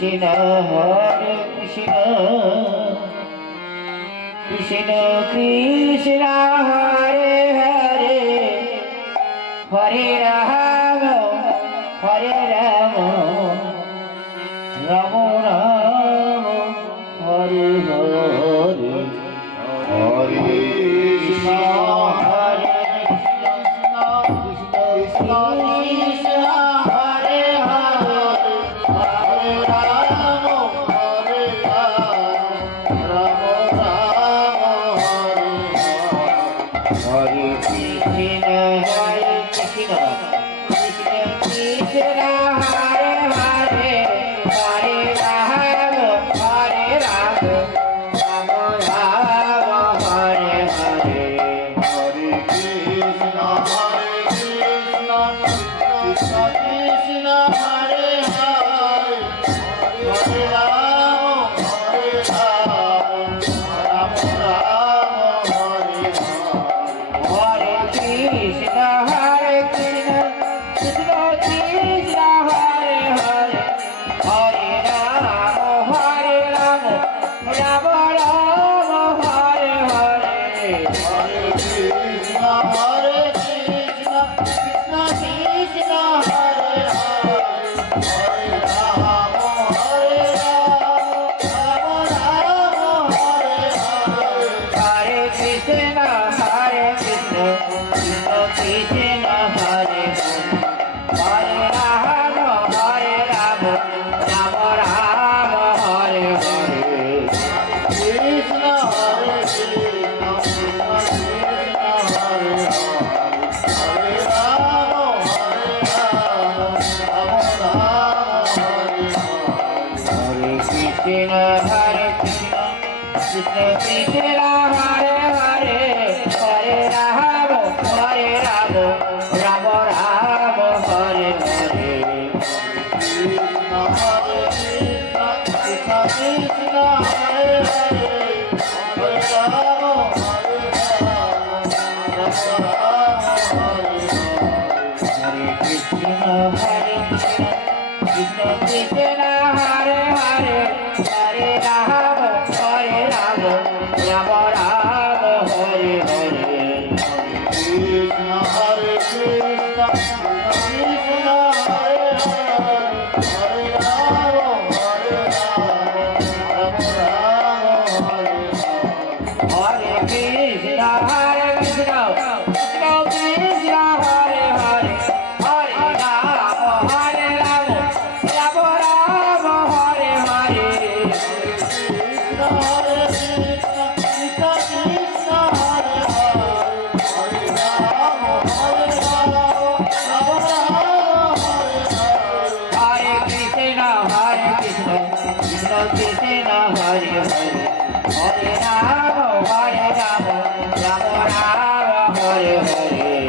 Krishna Hare Krishna Krishna Krishna Hare Hare Hare Rama Hare Rama Rama Rama Hare Hare Hare Krishna Hare Krishna Krishna Krishna Hare Hare Hare Rama Hare Rama Rama Rama Hare Krishna Hare Krishna Krishna Krishna Hare Hare Hare Rama Hare Rama Rama Rama Hare Hare Hare Krishna Hare Krishna Krishna Krishna Hare Hare Hare Rama Hare Rama Rama Rama Hare Hare Krishna Hare Krishna Krishna Krishna Hare Hare Hare Rama Hare Rama Rama Rama Hare Hare Hare Krishna Hare Krishna Krishna Krishna Hare Hare Hare Rama Hare Rama Rama Hare Hare Hare Krishna Hare Krishna Krishna Krishna Hare Hare Hare Rama Hare Rama Rama Rama Hare Hare Krishna Hare Krishna Krishna Krishna Hare Hare Hare Rama Hare Rama Rama Hare Hare Hare Krishna Hare Krishna Krishna Krishna Hare Hare Hare Rama Hare Rama Rama Rama Hare Hare Krishna Hare Krishna Krishna Krishna Hare Hare Hare Rama Hare Rama Rama Hare Hare Hare Krishna Hare Krishna Krishna Krishna Hare Hare Hare Rama Hare Rama Rama Rama Hare Hare Krishna Hare Krishna Krishna Krishna Hare Hare Hare Rama Hare Rama Rama Rama Hare Hare Hare Krishna Hare Krishna Krishna Krishna Hare Hare Hare Rama Hare Rama Rama Rama Hare Hare Krishna Hare Krishna Krishna Krishna Hare Hare Hare Rama Hare Rama Rama Rama Hare Hare Hare Krishna Hare Krishna Krishna Krishna Hare Hare Hare Rama Hare Rama Rama Rama Hare Hare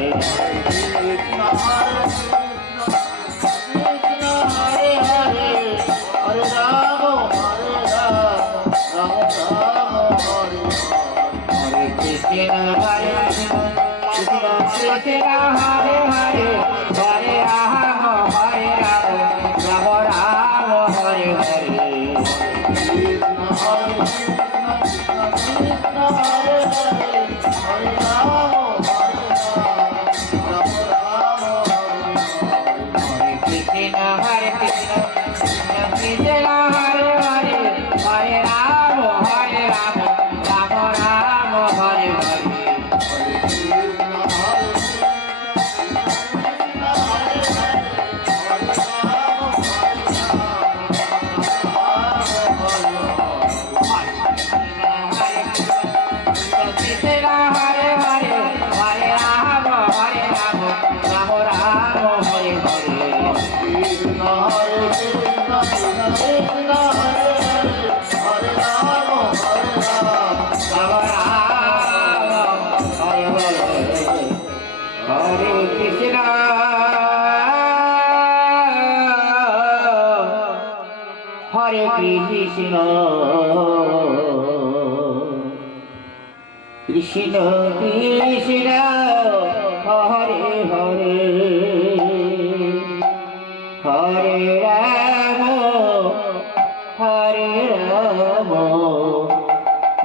Krishna Hare Krishna Hare Hare Hare Rama Hare Rama Rama Rama Hare Hare Hare Krishna Hare Krishna Krishna Krishna Hare Hare Hare Rama Hare Rama Rama Rama Hare Hare Krishna Hare Krishna Krishna Krishna Hare Hare Hare Rama Hare Rama Rama Rama Hare Hare Hare Krishna Hare Krishna Krishna Krishna Hare Hare Hare Rama Hare Rama Rama Rama Hare Hare Krishna Hare Krishna Hare Hare Hare Rama Hare Krishna Hare Hare Hare Rama Hare Rama Rama Rama Hare Hare Krishna Hare Krishna Krishna Krishna Hare Hare Hare Rama Hare Rama Rama Rama Hare Hare Hare Krishna Hare Krishna Krishna Krishna Hare Hare Hare Rama Hare Rama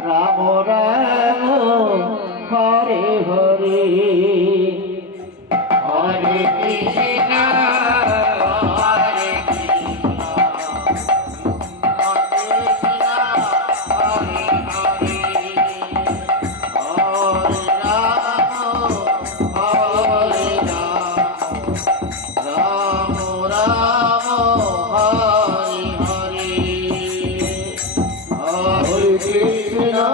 Rama Rama Hare Hare Hare Krishna Hare Krishna Krishna Hare Hare Hare Rama Hare Rama Rama Hare Hare Hare Krishna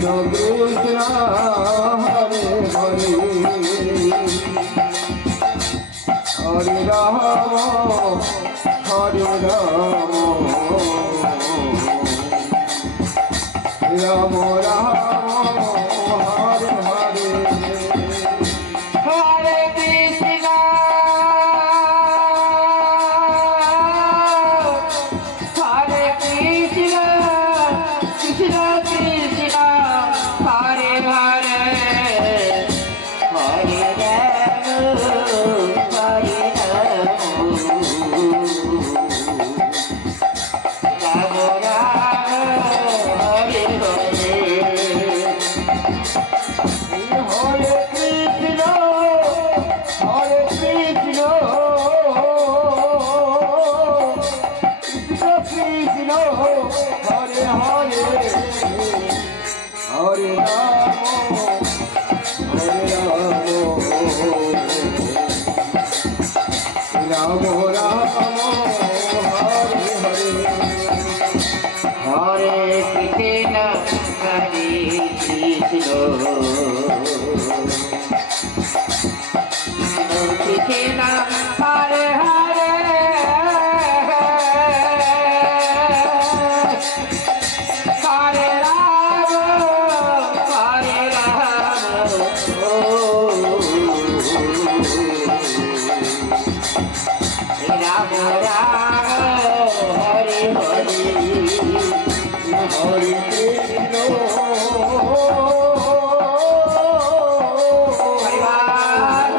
Krishna Hare Hare Hare Rama Hare Rama Rama Rama Hare Hare Hare Krishna, Hare Krishna, Krishna Krishna, Hare Hare, Hare Rama, Hare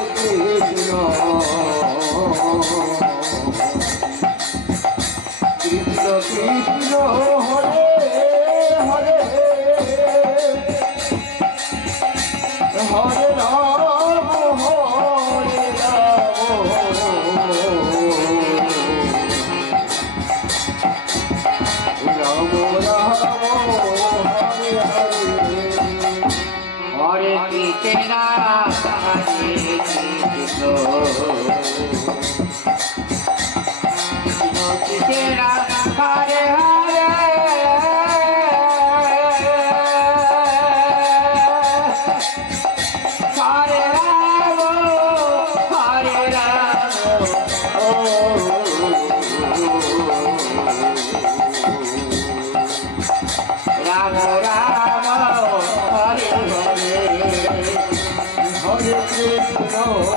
Rama,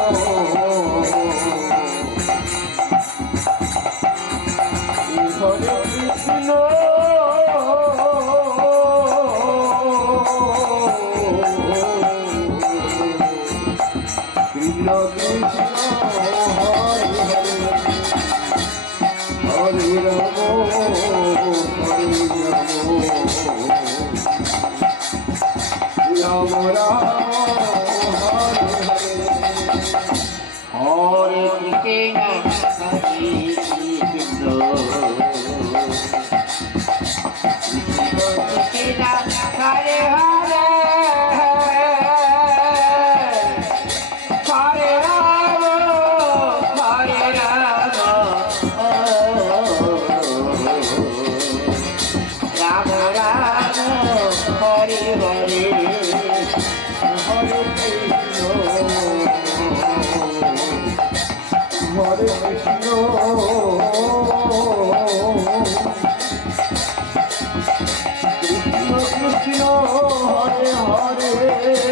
Rama Rama, Hare Krishna Hare Hare